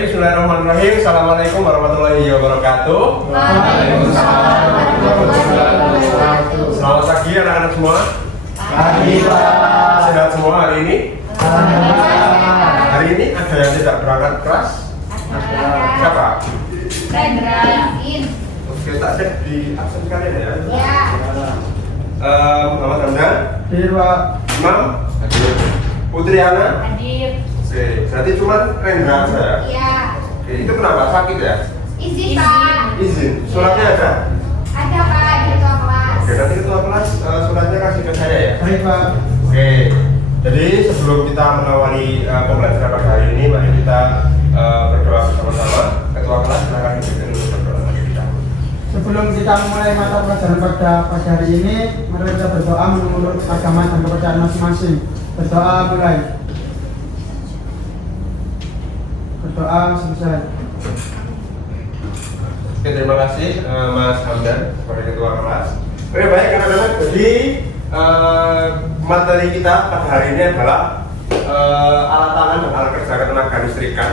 Baik, bismillahirrahmanirrahim. Assalamualaikum warahmatullahi wabarakatuh. Waalaikumsalam warahmatullahi wabarakatuh. Selamat pagi anak-anak semua. Pagi, Pak. Sehat semua hari ini? Alhamdulillah. Hari ini ada yang tidak berangkat kelas? Siapa? Redrain. Oke, tak cek di absen kalian ya. Ya. Muhammad Ramdan, Pak. Imam, Putriana. Hadir. Oke, berarti cuma Rendra saja. Ya. Oke, itu kenapa sakit ya? Izin, Pak. Izin. Suratnya ada? Ada, Pak, di ketua kelas. Oke, nanti ketua kelas suratnya kasih ke saya ya. Baik, Pak. Oke, jadi sebelum kita mengawali pembelajaran pada hari ini, mari kita berdoa bersama-sama. Ketua kelas silakan dipimpin untuk berdoa terlebih dahulu. Sebelum kita memulai mata pelajaran pada pagi hari ini, mari kita berdoa menurut agama dan kepercayaan masing-masing. Berdoa mulai. Berdoa selesai. Oke, terima kasih Mas Hamdan sebagai ketua kelas. Oke, baik anak-anak. Jadi materi kita pada hari ini adalah alat tangan dan alat kerja ketenaga listrikan.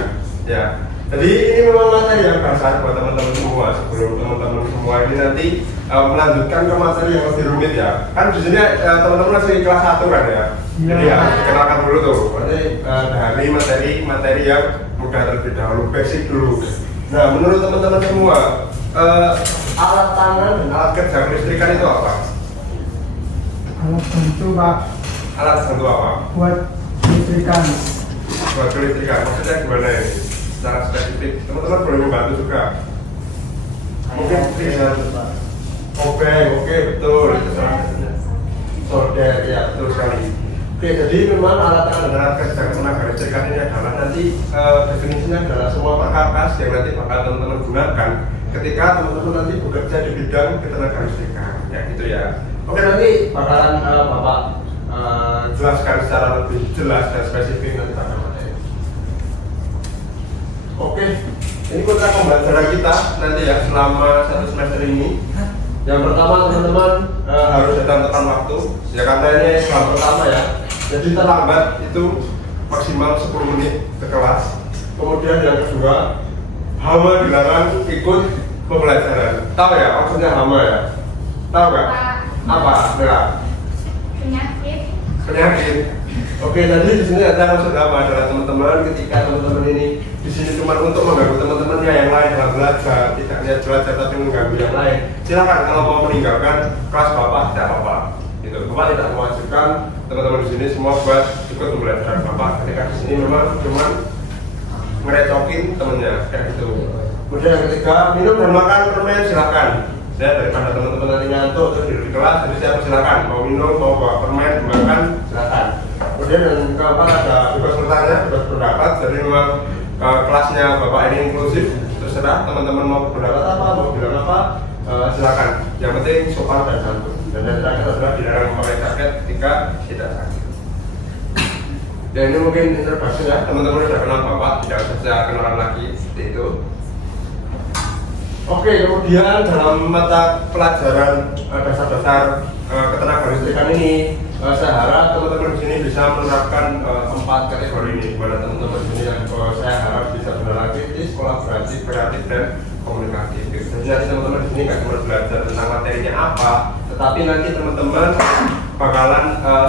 Ya. Jadi ini memang materi yang dasar buat teman-teman semua. Sebelum teman-teman semua ini nanti melanjutkan ke materi yang lebih rumit ya. Kan di sini teman-teman masih kelas 1 kan ya. Jadi ya kenalkan dulu tuh. Berarti dari materi yang mudah terlebih dahulu, basic dulu. Nah, menurut teman-teman semua, alat tangan dan alat kerja kelistrikan itu apa? Alat bantu, Pak. Alat bantu apa? Buat listrikan. Buat kelistrikan, maksudnya gimana ini? Secara spesifik, teman-teman boleh membantu juga. Mungkin bisa obeng, oke betul. Itu salah satunya. Solder, ya betul sekali. Oke, jadi memang alat tangan dan alat kerja ketenaga listrikan ini adalah nanti definisinya adalah semua perkakas yang nanti bakal teman-teman gunakan ketika teman-teman nanti bekerja di bidang ketenaga listrikan, ya gitu ya. Oke, nanti bakalan Bapak jelaskan secara lebih jelas dan spesifik nanti pada materi. Oke, ini kontrak pembelajaran kita nanti ya selama 1 semester ini. Yang pertama teman-teman harus datang tepat waktu, ya karena ini tahap pertama ya. Jadi terlambat itu maksimal 10 menit ke kelas. Kemudian yang kedua, hama dilarang ikut pembelajaran. Tahu ya maksudnya hama ya? Tahu nggak? Apa? Enggak. Penyakit. Oke, nanti di sini ada maksud hama adalah teman-teman ketika teman-teman ini di sini cuma untuk mengganggu teman-temannya yang lain dalam belajar, tidak hanya belajar tapi mengganggu yang lain. Silakan kalau mau meninggalkan kelas Bapak tidak apa-apa. Gitu. Bapak tidak mewajibkan teman-teman di sini semua buat ikut pembelajaran Bapak. Ketika di sini memang cuma ngerecokin temennya kayak gitu. Kemudian yang ketiga, minum dan makan permen silakan. Saya daripada teman-teman nanti ngantuk terus di kelas, jadi saya silakan mau minum, mau bawa permen, makan silakan. Kemudian yang keempat ada bebas bertanya, bebas pendapat. Jadi memang kelasnya Bapak ini inklusif, terserah teman-teman mau berpendapat apa, mau bilang apa, silakan. Yang penting sopan dan santun. Dan yang terakhir adalah dilarang memakai jaket ketika tidak sakit. Dan ini mungkin introduksi ya, teman-teman sudah kenal Bapak, tidak usah saya kenalan lagi seperti itu. Oke, kemudian dalam mata pelajaran dasar-dasar ketenaga listrikan ini, saya harap teman-teman di sini bisa menerapkan 4 kategori ini. Dimana teman-teman di sini yang saya harap bisa benar kritis, kolaboratif, kreatif, dan komunikatif. Jadi nanti teman-teman di sini nggak cuma belajar tentang materinya apa, tetapi nanti teman-teman bakalan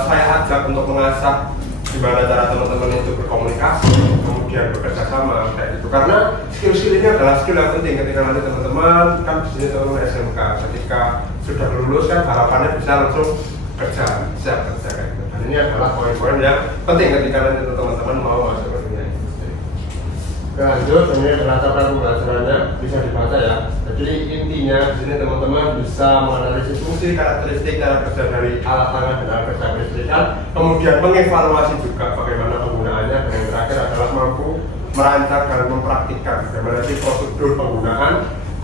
saya ajak untuk mengasah gimana cara teman-teman itu berkomunikasi, kemudian bekerja sama kayak gitu. Karena skill-skill ini adalah skill yang penting ketika nanti teman-teman kan di sini teman-teman SMK, ketika sudah lulus kan harapannya bisa langsung kerja, siap kerja kayak gitu. Dan ini adalah poin-poin yang penting ketika nanti teman-teman mau masuk ke dunia industri. Lanjut, ini adalah cara pembelajarannya bisa dibaca ya. Jadi intinya di sini teman-teman bisa menganalisis fungsi, karakteristik, cara kerja dari alat tangan dan alat kerja kelistrikan, kemudian mengevaluasi juga bagaimana penggunaannya, dan yang terakhir adalah mampu merancang dan mempraktikkan bagaimana sih prosedur penggunaan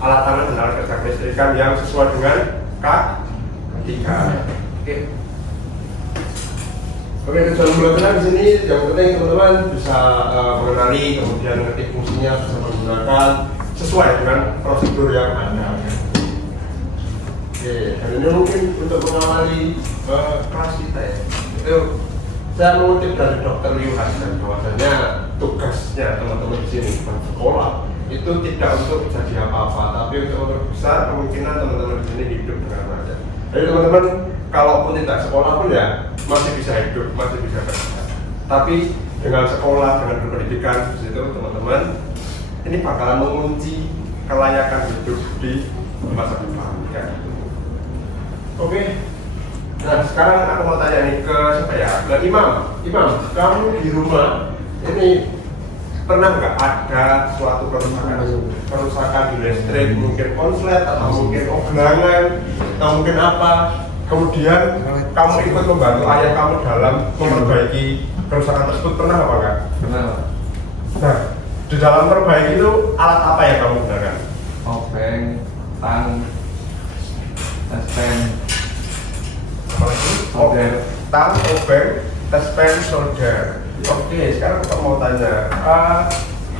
alat tangan dan alat kerja kelistrikan yang sesuai dengan K3. Oke, tujuan pembelajaran di sini yang penting teman-teman bisa mengenali, kemudian mengerti fungsinya, bisa menggunakan sesuai dengan prosedur yang ada. Oke, dan ini mungkin untuk mengawali kelas kita ya. Itu saya mengutip dari Dr. Liu Hassan bahwasanya tugasnya teman-teman di sini bukan sekolah itu tidak untuk jadi apa-apa, tapi untuk memperbesar kemungkinan teman-teman di sini hidup dengan baik. Jadi teman-teman kalaupun tidak sekolah pun ya masih bisa hidup, masih bisa kerja. Tapi dengan sekolah, dengan berpendidikan di situ teman-teman ini bakalan mengunci kelayakan hidup di masa depan. Ya. Oke. Nah sekarang aku mau tanya nih ke siapa ya? Ke Imam, kamu di rumah ini pernah nggak ada suatu kerusakan di listrik, mungkin konslet atau mungkin oblengan atau mungkin apa? Kemudian kamu ikut membantu ayah kamu dalam memperbaiki kerusakan tersebut, pernah apa enggak? Pernah. Nah di dalam memperbaiki itu alat apa yang kamu gunakan? Obeng, tang, tespen, Apalagi? solder. Tang, obeng, tespen, solder. Oke, sekarang kita mau tanya,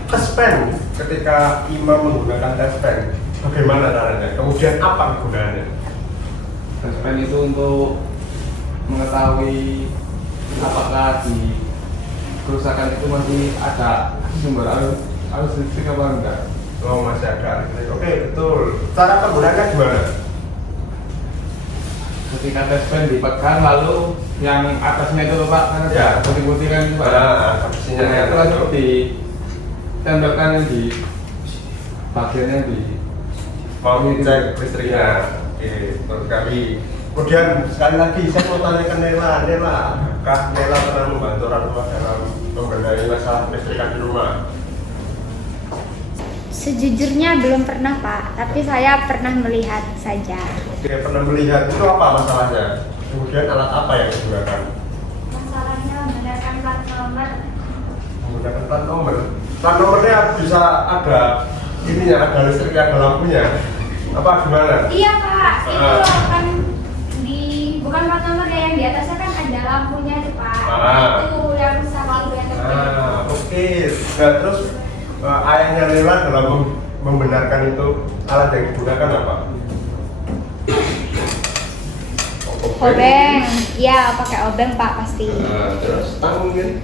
tespen ketika Imam menggunakan tespen, bagaimana caranya? Kemudian apa kegunaannya? Tespen itu untuk mengetahui apakah di kerusakan itu masih ada sumber arus listrik apa enggak. Oh masih ada listrik. Oke betul. Cara penggunaannya gimana? Ketika tespen dipegang lalu yang atasnya itu Pak kan Ya. ada putih-putih kan itu Pak. Kapasinya Nah, itu langsung ditembakkan di bagiannya di mau cek listriknya. Oke, betul sekali. Kemudian sekali lagi saya mau tanya ke Nela, apakah Nela pernah membantu orang tua dalam membenahi masalah listrikan di rumah? Sejujurnya belum pernah Pak, tapi saya pernah melihat saja. Oke, pernah melihat itu apa masalahnya? Kemudian alat apa yang digunakan? Masalahnya menggunakan plat nomor. Menggunakan plat nomor. Plat nomornya bisa ada ininya, ada listriknya, ada lampunya. Apa gimana? Iya Pak, itu Ah. loh kan bukan plat nomor ya, yang di atasnya kan ada lampunya itu Pak. Ah. Itu yang rusak itu yang terjadi. Oke. Nah, terus ayahnya Nela dalam membenarkan itu alat yang digunakan apa? Obeng, iya pakai obeng Pak pasti. Terus tang mungkin?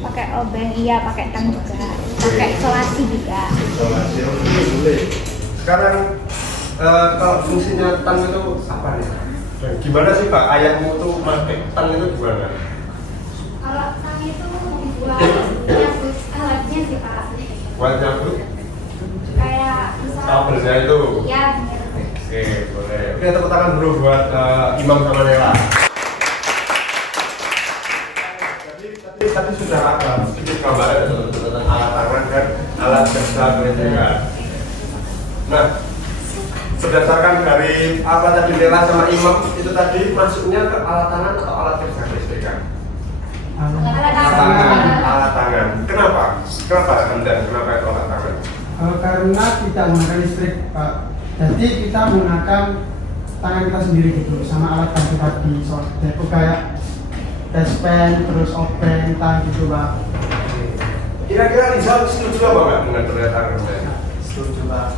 Pakai obeng, iya pakai tang juga. Pakai isolasi juga. Isolasi, boleh. Sekarang kalau fungsinya tang itu apa nih? Dan gimana sih Pak ayahmu tuh pakai tang itu gimana? Kalau tang itu buat nyabut alatnya sih Pak. Buat nyabut Kayak misalnya. kabelnya itu. Iya bener. Oke, boleh. Oke, tepuk tangan dulu buat Imam sama Nela. Tadi sudah ada sedikit gambaran tentang alat tangan dan alat kerja kelistrikan. Nah, berdasarkan dari apa tadi Nela sama Imam itu tadi masuknya ke alat tangan atau alat kerja kelistrikan? Alat Alat tangan. Kenapa? Kenapa Anda? Kenapa itu alat tangan? Karena kita menggunakan listrik Pak, jadi kita menggunakan tangan kita sendiri gitu sama alat bantu tadi solder itu kayak tespen terus obeng tang gitu Pak. Kira-kira Rizal setuju apa nggak dengan pernyataan Anda? Setuju Pak.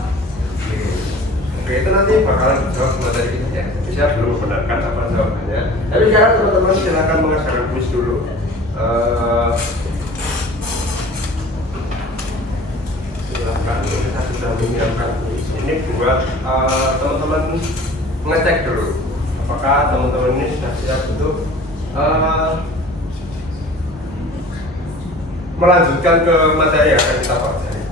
Oke, itu nanti bakalan dijawab sama dari kita ya. Jadi saya belum membenarkan apa jawabannya. Tapi sekarang teman-teman silakan mengerjakan kuis dulu. Silakan, kita sudah menyiapkan kuis. Ini buat teman-teman ngecek dulu. Apakah teman-teman ini sudah siap untuk melanjutkan ke materi yang akan kita pelajari.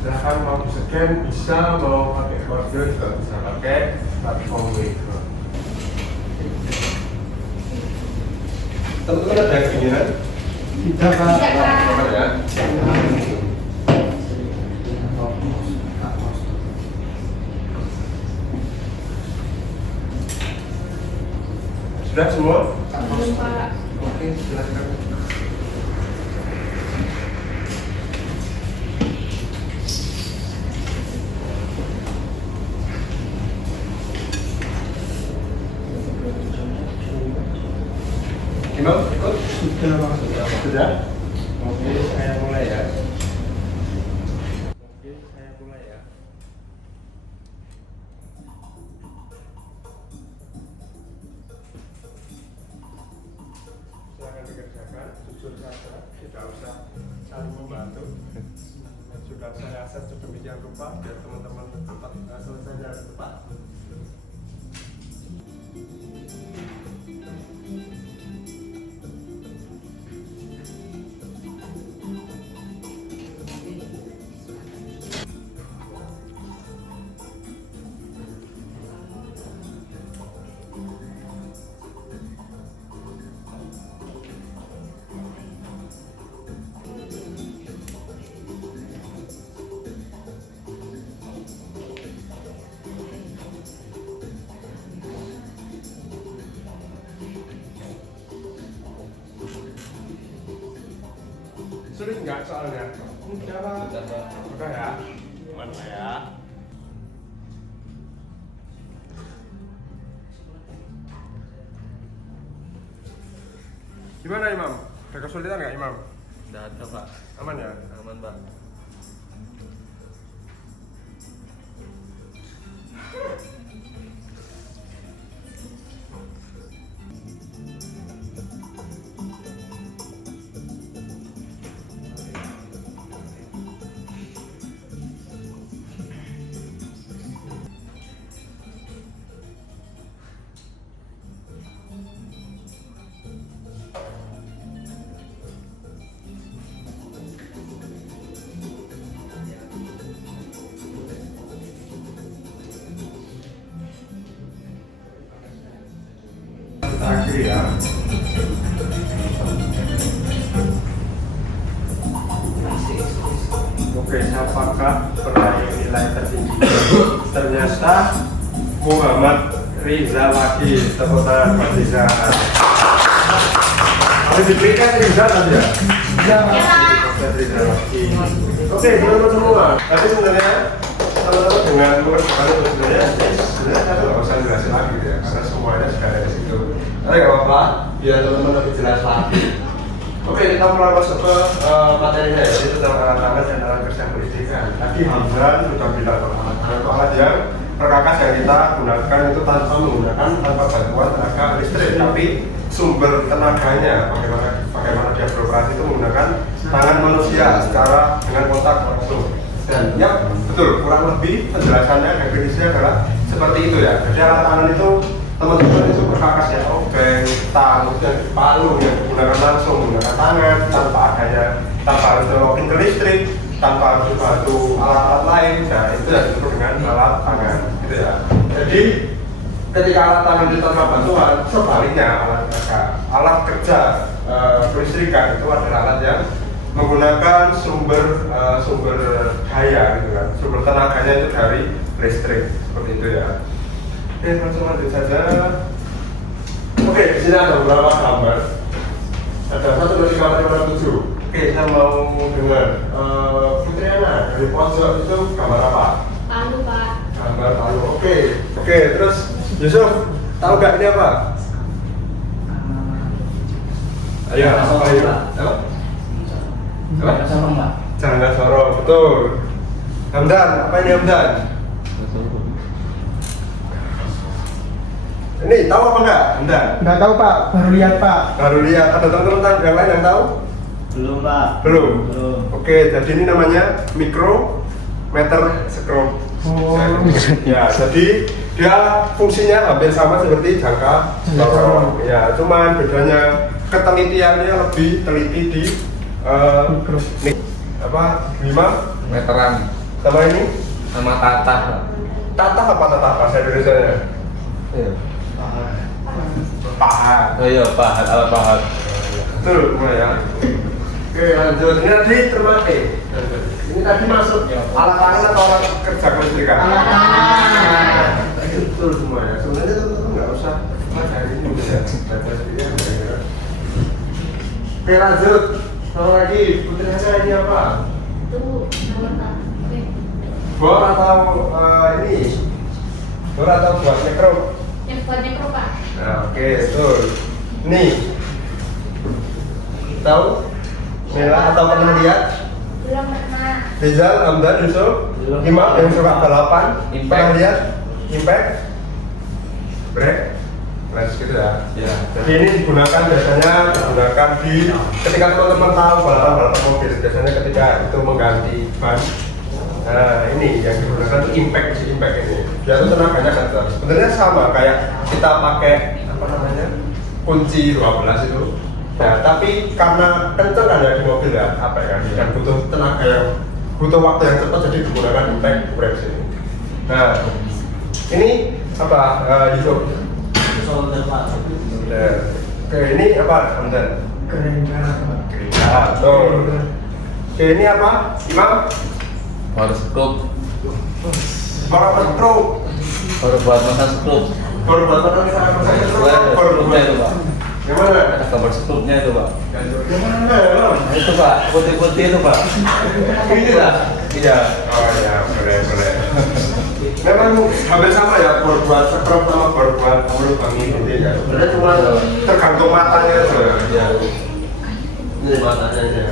Silahkan mau di-scan bisa, mau pakai kode juga bisa pakai platform Wego. Teman-teman ada yang keinginan? Tidak Pak. Tidak, Pak. Teman ya. Sudah semua? Belum Pak. Oke, silakan. Imam, ikut? Sudah Pak. Sudah? Oke, saya mulai ya. Oke, saya mulai ya. Silakan dikerjakan, jujur saja, tidak usah jangan lupa biar teman-teman cepat selesainya cepat. Sulit nggak soalnya? Enggak lah. Udah ya. Mana ya? Gimana Imam? Ada kesulitan nggak Imam? Nggak ada Pak. Aman ya? Aman Pak. Terakhir ya. Oke, siapakah peraih nilai tertinggi? Ternyata Muhammad Riza lagi. Tepuk tangan Pak Riza. Harus diberikan Riza tadi ya? Muhammad Riza lagi. Oke, teman-teman semua. Tapi sebenarnya teman-teman dengan mengerjakan itu sebenarnya saya nggak usah jelasin lagi ya, karena semuanya sudah ada di situ. Tapi nggak apa-apa, biar teman-teman lebih jelas lagi. Oke, kita mulai masuk ke materinya ya, yaitu tentang alat-alat dan alat kerja kelistrikan. Tadi Hamzan sudah bilang alat yang perkakas yang kita gunakan itu tanpa bantuan tenaga listrik, tapi sumber tenaganya bagaimana dia beroperasi itu menggunakan tangan manusia secara dengan kontak langsung. Dan ya betul, kurang lebih penjelasannya dan definisinya adalah seperti itu ya. Jadi alat tangan itu teman-teman itu perkakas ya, obeng, tang, dan palu yang digunakan langsung menggunakan tangan tanpa harus nyolokin ke listrik, tanpa harus dibantu alat-alat lain. Nah itu yang disebut dengan alat tangan, gitu ya. Jadi ketika alat tangan itu tanpa bantuan, sebaliknya alat kerja kelistrikan itu adalah alat yang menggunakan sumber daya gitu kan, sumber tenaganya itu dari listrik, seperti itu ya. Oke, langsung lanjut saja. Oke, di sini ada beberapa gambar. Ada 1, 2, 3, 4, 5, 6, 7. Oke, saya mau dengar Putri Ana dari pojok itu gambar apa? Palu Pak. Gambar palu. Oke, terus Yusuf tahu nggak ini apa? Ayo, apa yuk? Apa? Jangka sorong, betul. Hamdan, apa ini Hamdan? Ini tahu apa enggak, Hamdan? Nggak tahu Pak, baru lihat Pak. Baru lihat, ada teman-teman yang lain yang tahu? Belum Pak. Belum? Oke, jadi ini namanya mikrometer skop. Oh. Ya, jadi dia fungsinya hampir sama seperti jangka sorong. Ya, cuman bedanya ketelitiannya lebih teliti di Bima Meteran sama ini sama tatah. tatah apa tatah bahasa Indonesia nya? Iya. Pahat. Oh iya, pahat, alat pahat. Betul semua ya. Oke, lanjut. Ini tadi termati. Ini tadi masuk alat tangan atau alat kerja kelistrikan? Alat tangan. Betul semua ya. Sebenarnya teman-teman nggak usah pelajari ini ya. Baca sendiri ya. Oke, lanjut. Sama lagi, Putri Hana ini apa? Itu nomor Pak. Bor atau ini? Bor atau buat mikro? Yang buat mikro Pak. Nah, oke, betul. Nih. Tahu? Mela atau pernah lihat? Belum pernah. Rizal, Hamdan, Yusuf, Belum. Imam yang suka balapan, Impact. pernah lihat? Impact? Break? Lens gitu ya. Ya. Jadi ini digunakan ketika teman-teman tahu balapan mobil, biasanya ketika itu mengganti ban Nah ini yang digunakan itu impact ini. Dia itu tenaganya kencang. Sebenarnya sama kayak kita pakai apa namanya kunci 12 itu. Ya, tapi karena kencang kan ya di mobil ya, apa ya, dan butuh tenaga yang butuh waktu yang cepat, jadi digunakan impact brake ini. Nah ini apa Yusuf? Oke, ini apa Hamdan? Keringat. Oke, ini apa Imam? Baru skrup, Baru apa stroke? baru buat masang skrup. Baru buat apa nih? Baru Skrupnya itu pak. Gimana? Ada gambar skrupnya itu pak. Gimana? Nah, itu pak, putih-putih itu pak. Ini lah. Iya. Oh ya, boleh. Memang hampir sama ya, buat sekrup sama buat lubang ini ya. Sebenarnya cuma tergantung matanya aja. Iya. Ini matanya aja.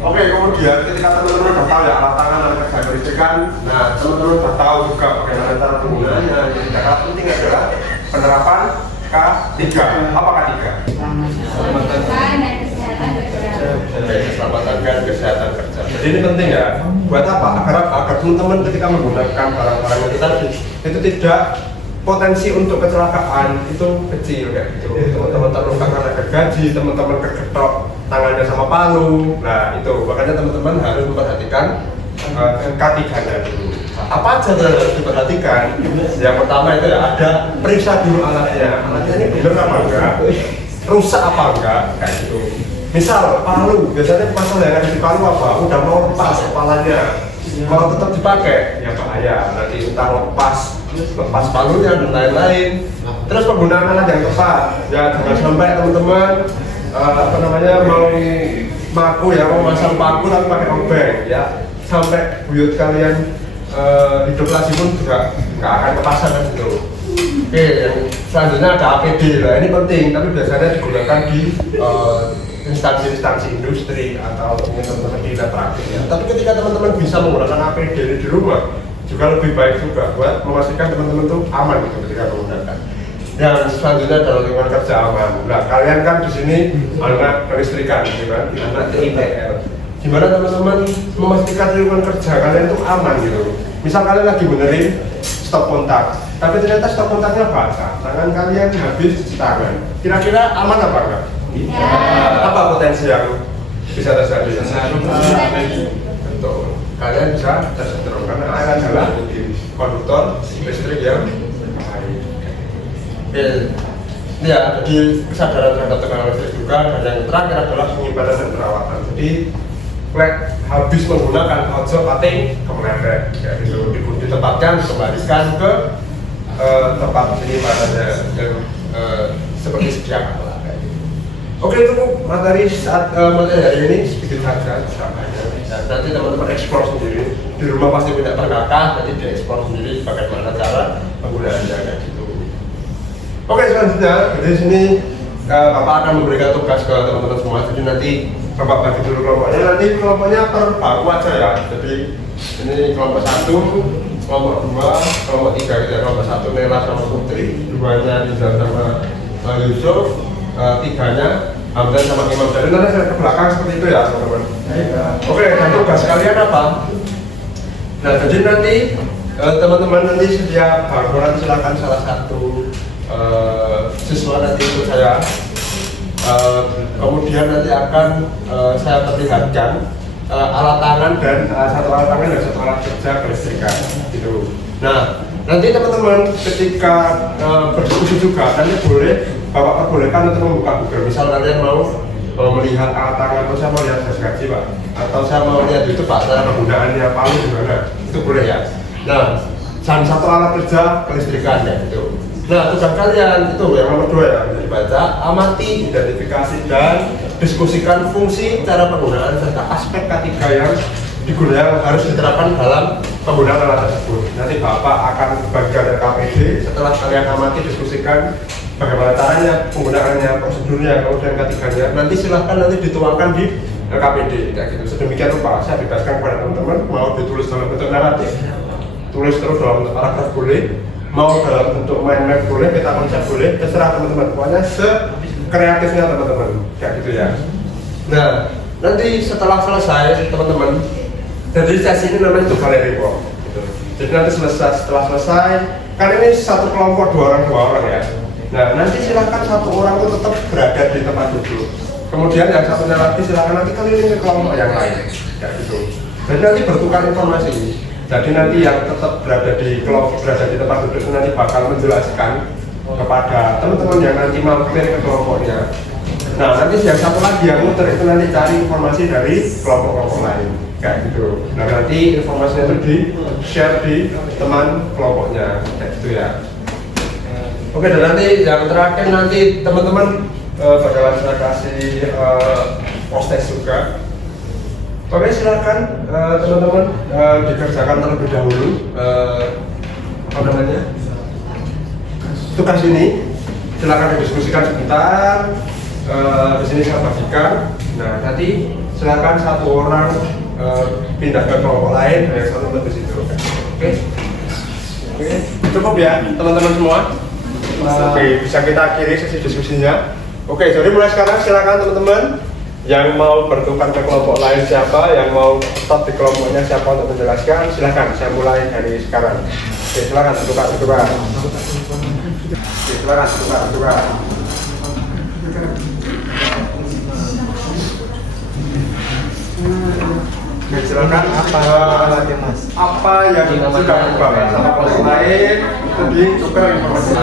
Oke, kemudian ketika teman-teman udah tahu ya alat tangan dan kerja kelistrikan, nah teman-teman udah tahu juga bagaimana cara penggunaannya. Jadi cara penting adalah penerapan K3. Apa K3? Keselamatan dan kesehatan kerja. Jadi ini penting ya. Buat apa? Agar teman-teman ketika menggunakan barang-barang itu tadi itu tidak potensi untuk kecelakaan itu kecil kayak gitu. Teman-teman terluka karena gergaji, teman-teman kegetok tangannya sama palu. Nah itu makanya teman-teman harus memperhatikan K3-nya dulu. Apa aja yang harus diperhatikan? Yang pertama itu ya ada periksa dulu alatnya. Alatnya ini benar apa enggak? Rusak apa enggak? Kayak gitu. Misal palu, biasanya masalah yang ada di palu apa? Udah mau lepas kepalanya. Kalau tetap dipakai, ya bahaya. Nanti entah lepas palunya dan lain-lain. Terus penggunaan alat yang tepat. Ya jangan sampai teman-teman mau masang paku tapi pakai obeng ya. Sampai buyut kalian hidup lagi pun juga nggak akan kepasang kan gitu. Oke, yang selanjutnya ada APD lah. Ini penting, tapi biasanya digunakan di instansi-instansi industri atau mungkin teman-teman di lab praktik ya. Tapi ketika teman-teman bisa menggunakan APD ini di rumah juga lebih baik juga buat memastikan teman-teman tuh aman gitu ketika menggunakan. Dan selanjutnya adalah lingkungan kerja aman. Nah, kalian kan di sini anak kelistrikan, gitu kan, anak TIPL. Gimana teman-teman memastikan lingkungan kerja kalian tuh aman gitu? Misal kalian lagi benerin stop kontak, tapi ternyata stop kontaknya basah, tangan kalian habis cuci tangan. Kira-kira aman apa enggak? Ya. Apa potensi yang bisa terjadi? Betul. Kalian bisa tersetrum karena air adalah konduktor listrik yang baik. Oke, ya, jadi kesadaran terhadap tegangan listrik juga, dan yang terakhir adalah penyimpanan dan perawatan. Jadi, habis menggunakan ojo pating kemelet, ya, itu ditempatkan, dikembalikan ke tempat penyimpanannya yang seperti sedia kala. Oke, itu materi saat materi hari ini sedikit saja samanya. Nanti teman-teman eksplor sendiri di rumah pasti punya perkakas, nanti dieksplor sendiri bagaimana cara penggunaannya kayak gitu. Oke, selanjutnya di sini Bapak akan memberikan tugas ke teman-teman semua. Jadi nanti Bapak bagi dulu kelompoknya. Nanti kelompoknya per baku aja ya. Jadi ini kelompok 1, kelompok 2, kelompok 3 gitu ya. Kelompok 1 Nela sama Putri, 2-nya Rizal sama Yusuf, 3-nya Hamdan sama Imam. Jadi nanti saya ke belakang seperti itu ya teman-teman. Oke, dan tugas kalian apa? Nah, jadi nanti teman-teman nanti setiap bakuran silakan salah satu siswa nanti ikut saya. Kemudian nanti akan saya perlihatkan alat tangan dan satu alat tangan dan satu alat kerja kelistrikan gitu. Nah, nanti teman-teman ketika berdiskusi juga nanti Bapak perbolehkan untuk membuka Google. Misal kalian mau melihat alat tangan, atau saya mau lihat gaji Pak, atau saya mau lihat YouTube Pak, cara penggunaannya palu gimana, itu boleh ya. Nah, dan satu alat kerja kelistrikan ya gitu. Nah, tugas kalian itu yang nomor 2 ya, bisa dibaca, amati, identifikasi, dan diskusikan fungsi, cara penggunaan, serta aspek K3 yang digunakan harus diterapkan dalam penggunaan alat tersebut. Nanti Bapak akan bagian dari KPD, setelah kalian amati, diskusikan bagaimana caranya, penggunaannya, prosedurnya, kemudian K3-nya, nanti silahkan nanti dituangkan di KPD, kayak gitu. Sedemikian rupa, saya bebaskan kepada teman-teman, mau ditulis dalam bentuk naratif, tulis terus dalam bentuk paragraf boleh, mau dalam bentuk mind map boleh, peta konsep boleh, terserah teman-teman. Pokoknya sekreatifnya teman-teman, kayak gitu ya. Nah, nanti setelah selesai teman-teman, Jadi sesi ini namanya itu galeri kok. Gitu. Jadi nanti setelah selesai, kan ini satu kelompok 2 orang ya. Nah nanti silakan satu orang itu tetap berada di tempat duduk. Kemudian yang satunya lagi silakan nanti keliling ke kelompok yang lain, kayak gitu. Jadi nanti bertukar informasi. Jadi nanti yang tetap berada di tempat duduk itu nanti bakal menjelaskan kepada teman-teman yang nanti mampir ke kelompoknya. Nah nanti yang satu lagi yang muter itu nanti cari informasi dari kelompok-kelompok lain, kayak gitu. Nah nanti informasinya itu di share di teman kelompoknya, kayak gitu ya. Oke, dan nanti yang terakhir nanti teman-teman bakalan saya kasih postes juga. Oke, silakan teman-teman dikerjakan terlebih dahulu apa namanya tugas ini. Silakan didiskusikan sebentar. Di sini saya bagikan. Nah, nanti silakan satu orang pindah ke kelompok lain, yang satu tetap di situ. Oke, cukup ya teman-teman semua. Oke, bisa kita akhiri sesi diskusinya. Oke, jadi mulai sekarang silakan teman-teman yang mau bertukar ke kelompok lain siapa, yang mau tetap di kelompoknya siapa untuk menjelaskan, silakan. Saya mulai dari sekarang. Oke, silakan bertukar. Oke, silakan bertukar. Oke, silakan apa yang sudah dibahas sama kelompok lain itu ditukar informasi.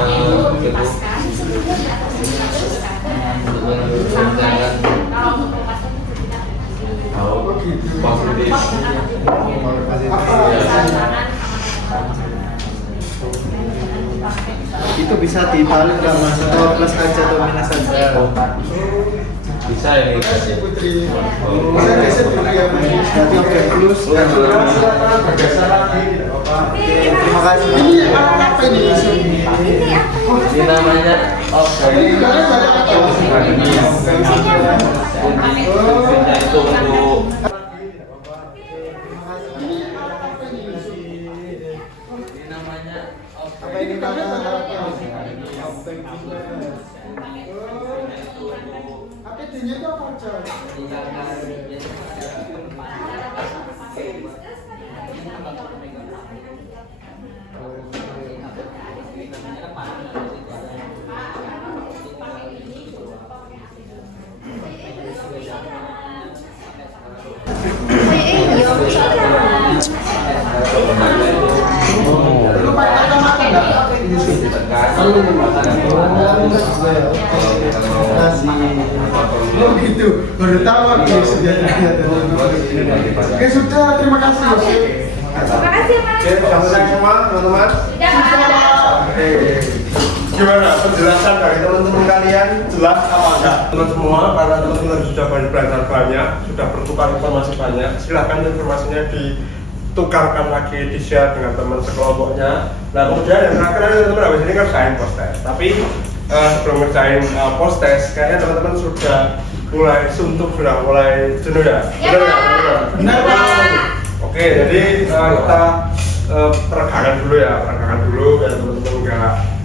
Itu bisa dibalik nggak mas? Atau plus aja atau minus aja? Bisa ini. Putri. Bisa geser dulu ya mas. Berarti oke plus. Bergeser lagi, tidak apa-apa. Terima kasih. Ini apa ini? Ini namanya Kalian balik apa? kuncinya itu untuk ini namanya Apa ini nama? APD-nya itu apa aja? Oh gitu, baru tahu aku sejatinya. Oke sudah, terima kasih. Terima kasih Mas. Oke, sudah selesai semua teman-teman? Oke. Gimana penjelasan dari teman-teman kalian? Jelas apa enggak? Teman semua, karena teman-teman sudah belajar banyak, sudah bertukar informasi banyak. Silahkan informasinya ditukarkan lagi, di-share dengan teman sekelompoknya. Nah kemudian yang terakhir teman-teman habis ini ngerjain post-test. Tapi sebelum ngerjain post-test, kayaknya teman-teman sudah mulai suntuk, sudah mulai jenuh ya? Benar ya? Benar Pak. Oke, jadi kita peregangan dulu ya, biar teman-teman nggak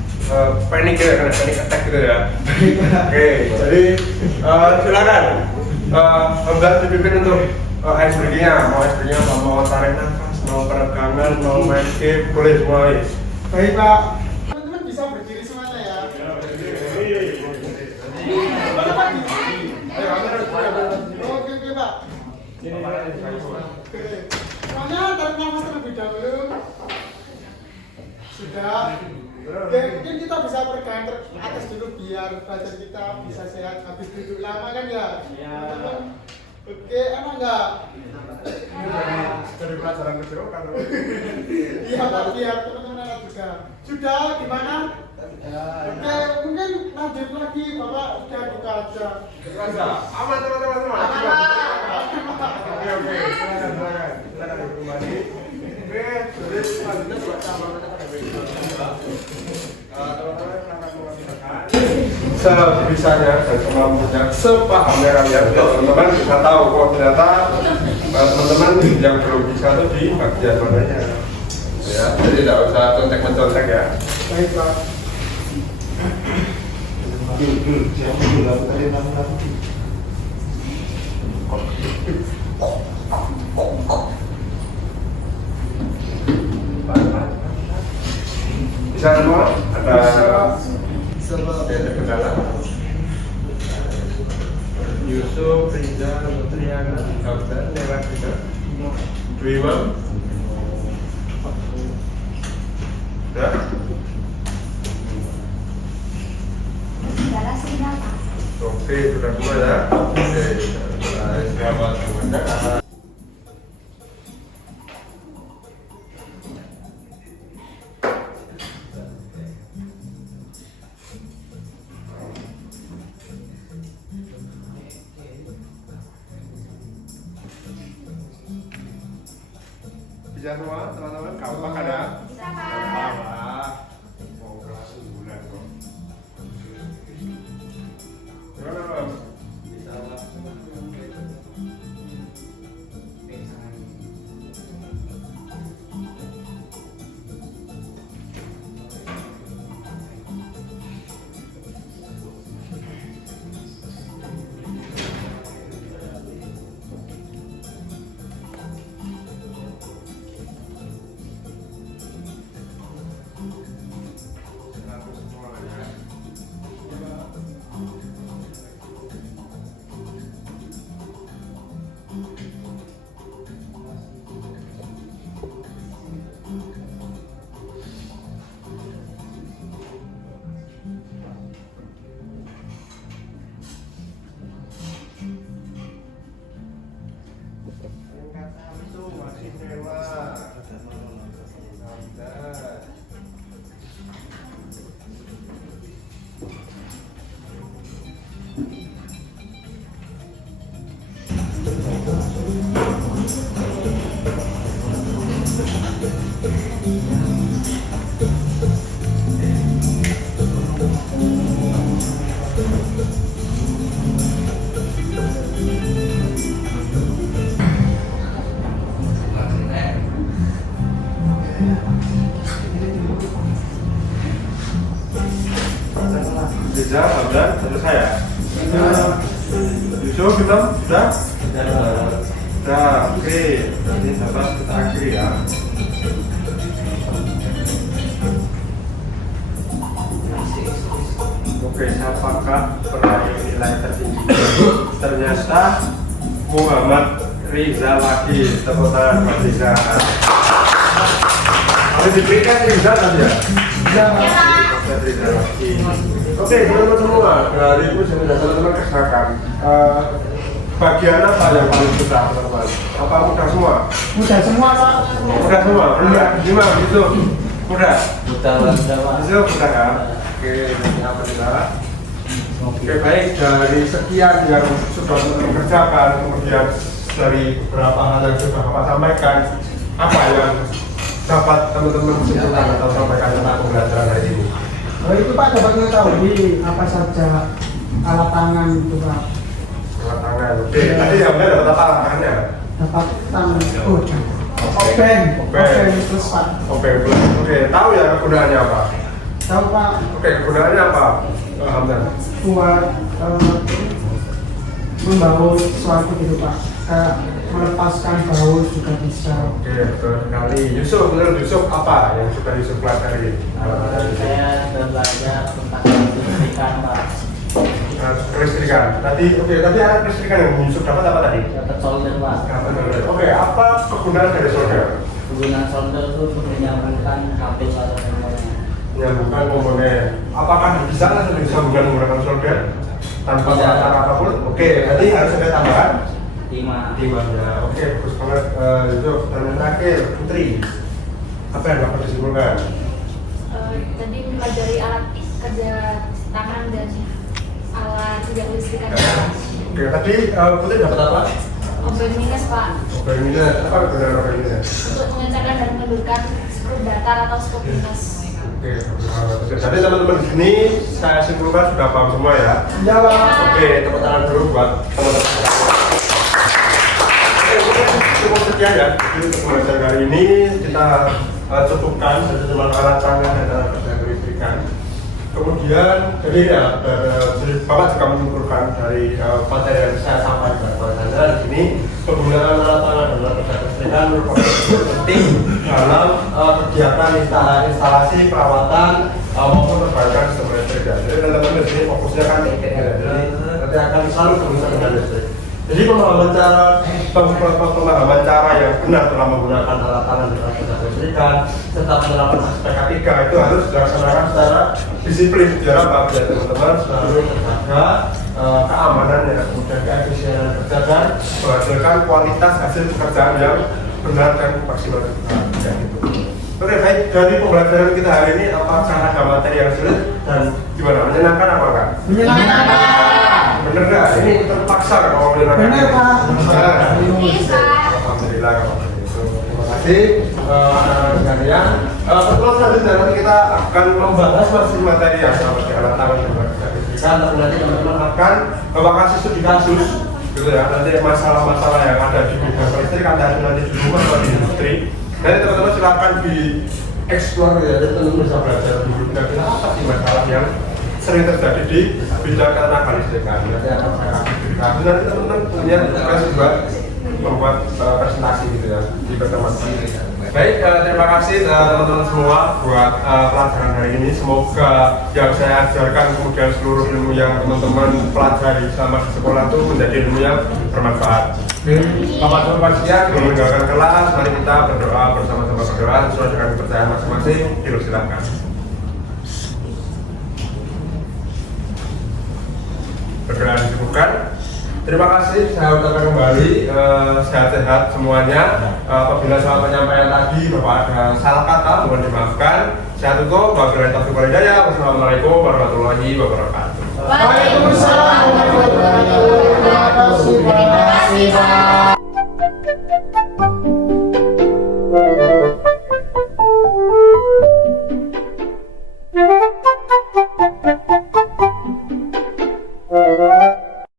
panik ya, kena panik attack gitu ya. Oke, jadi silakan Mbak dipimpin untuk ice breaking-nya. Mau ice breaking-nya apa? Mau tarik nafas, mau peregangan, mau main game, boleh semua. Baik Pak. Teman-teman bisa berdiri semuanya ya. Oke Pak. Semuanya tarik nafas terlebih dahulu. Sudah. Oke, mungkin kita bisa peregangan atas dulu biar badan kita bisa sehat. Habis duduk lama kan ya? Iya. Oke, enak nggak? Dari pelajaran kecil kan? Iya Pak, biar teman-teman enak juga. Sudah, gimana? Oke, mungkin lanjut lagi, Bapak udah buka aja. Aman teman-teman semua. Oke, silakan kembali. Oke, jadi selanjutnya buat teman-teman sebisanya dan semampunya, sepahamnya kalian, teman-teman bisa tahu kok ternyata teman-teman yang belum bisa itu di bagian mananya ya, jadi tidak usah contek-mencontek ya. Baik Pak. Bisa semua? Ada Sama ada kendala? Yusuf, Riza, Nutriana, Kautan, yang lain juga. Dwi Imam. Sudah? Darah sinyal Pak. Oke, sudah semua ya. Oke, selamat mengerjakan. Bisa semua teman-teman? Gampang kan ya? Bisa Pak. Gampang lah. Mau kelas bulan kok. Gimana Bang? bisa lah. Itu masih mewah. Mantap. Riza, Abdan, selesai ya? Yusuf, kita sudah? Sudah, oke. Berarti dapat kita akhiri ya. Oke, siapakah peraih nilai tertinggi? Ternyata Muhammad Riza lagi. Tepuk tangan buat Riza. Harus diberikan Riza tadi ya? Ya, Muhammad Riza lagi. Oke, teman-teman semua, dari itu sudah teman-teman kerjakan. Bagian apa yang paling susah, teman-teman? Apa mudah semua? mudah semua Pak. Mudah semua? Iya. Gimana gitu? Mudah? Mudah lah, mudah lah. Itu mudah ya? Oke, alhamdulillah. Oke, baik, dari sekian yang sudah teman-teman kerjakan, kemudian dari beberapa hal yang sudah Bapak sampaikan, apa yang dapat teman-teman simpulkan atau sampaikan tentang pembelajaran hari ini? Oh itu Pak dapat mengetahui apa saja alat tangan itu Pak. Alat tangan. Oke, tadi yang benar dapat apa alat tangannya? Dapat tangan. Obeng terus Pak. Oke, tahu ya kegunaannya apa? Tahu Pak Oke, kegunaannya apa? Alhamdulillah. buat membawa sesuatu gitu Pak. Kayak melepaskan baut juga bisa. Oke, betul sekali. Yusuf, menurut Yusuf apa yang sudah Yusuf pelajari? Saya sudah belajar tentang kelistrikan, Pak. Kelistrikan. Tadi, tadi alat kelistrikan yang Yusuf dapat apa tadi? Dapat solder, Pak. Oke, apa kegunaan dari solder? Penggunaan solder itu untuk menyambungkan kabel atau komponennya. Menyambungkan komponen. Apakah bisa langsung disambungkan menggunakan solder tanpa cara apapun? Oke, berarti harus ada tambahan 5. timbangannya. Oke, bagus banget. Yusuf, dan terakhir Putri, apa yang dapat disimpulkan? Tadi mempelajari alat kerja tangan dan alat kerja kelistrikan. Oke, tadi Putri dapat apa? Obeng minus Pak, Obeng minus, apa kegunaan obeng minus? untuk mengencangkan dan mengendurkan skrup datar atau skrup minus. Oke, jadi teman-teman di sini saya simpulkan sudah paham semua ya. Ya Pak. Oke, tepuk tangan dulu buat teman-teman. Oke, mungkin cukup sekian ya. Jadi untuk pembelajaran kali ini kita cukupkan satu cuma alat tangan dan alat kerja kelistrikan. Kemudian, jadi ya, jadi Bapak juga menyimpulkan dari materi yang saya sampaikan bahwa di sini penggunaan alat tangan dan alat kerja kelistrikan kehadiran merupakan penting dalam kegiatan instalasi perawatan maupun perbaikan sistem listrik. Jadi teman-teman di sini fokusnya kan jadi nanti akan selalu berusaha dengan listrik. Jadi pemahaman cara yang benar dalam menggunakan alat-alat dan alat listrikan serta penerapan aspek K3 itu harus dilaksanakan secara disiplin biar apa? Biar teman-teman selalu terjaga keamanan dan kemudian keefisienan kerja dan menghasilkan kualitas hasil pekerjaan yang benar dan maksimal. Oke, baik, dari pembelajaran kita hari ini apakah ada materi yang sulit dan gimana? Menyenangkan apa enggak? Menyenangkan. Bener nggak? Ini terpaksa kalau menyenangkan? Bener, Pak. Bisa. Alhamdulillah kalau begitu. Terima kasih sekalian. Setelah selanjutnya nanti kita akan membahas masih materi yang sama di alat-alat yang berkaitan. Tapi nanti teman-teman akan kasih studi kasus, gitu ya. Nanti masalah-masalah yang ada di bidang listrik ada nanti di rumah atau di industri. Nanti teman-teman silakan di explore ya. Jadi teman-teman bisa belajar dulu kira-kira apa sih masalah yang sering terjadi di bidang ketenaga listrikan. Nanti akan saya kasih cerita. Nanti teman-teman punya tugas juga membuat presentasi gitu ya di pertemuan ini. Baik, terima kasih teman-teman semua buat pelajaran hari ini. Semoga yang saya ajarkan kemudian seluruh ilmu yang teman-teman pelajari selama di sekolah itu menjadi ilmu yang bermanfaat. Bapak Bapak siang meninggalkan kelas, mari kita berdoa bersama-sama berdoa sesuai dengan kepercayaan masing-masing. Silakan. Berdoa disebutkan. Terima kasih, saya ucapkan kembali sehat-sehat semuanya. Apabila soal penyampaian tadi Bapak ada salah kata, mohon dimaafkan. Saya tutup, wabillahi taufiq wal hidayah. Wassalamualaikum warahmatullahi wabarakatuh. Waalaikumsalam warahmatullahi wabarakatuh. Terima kasih, Pak.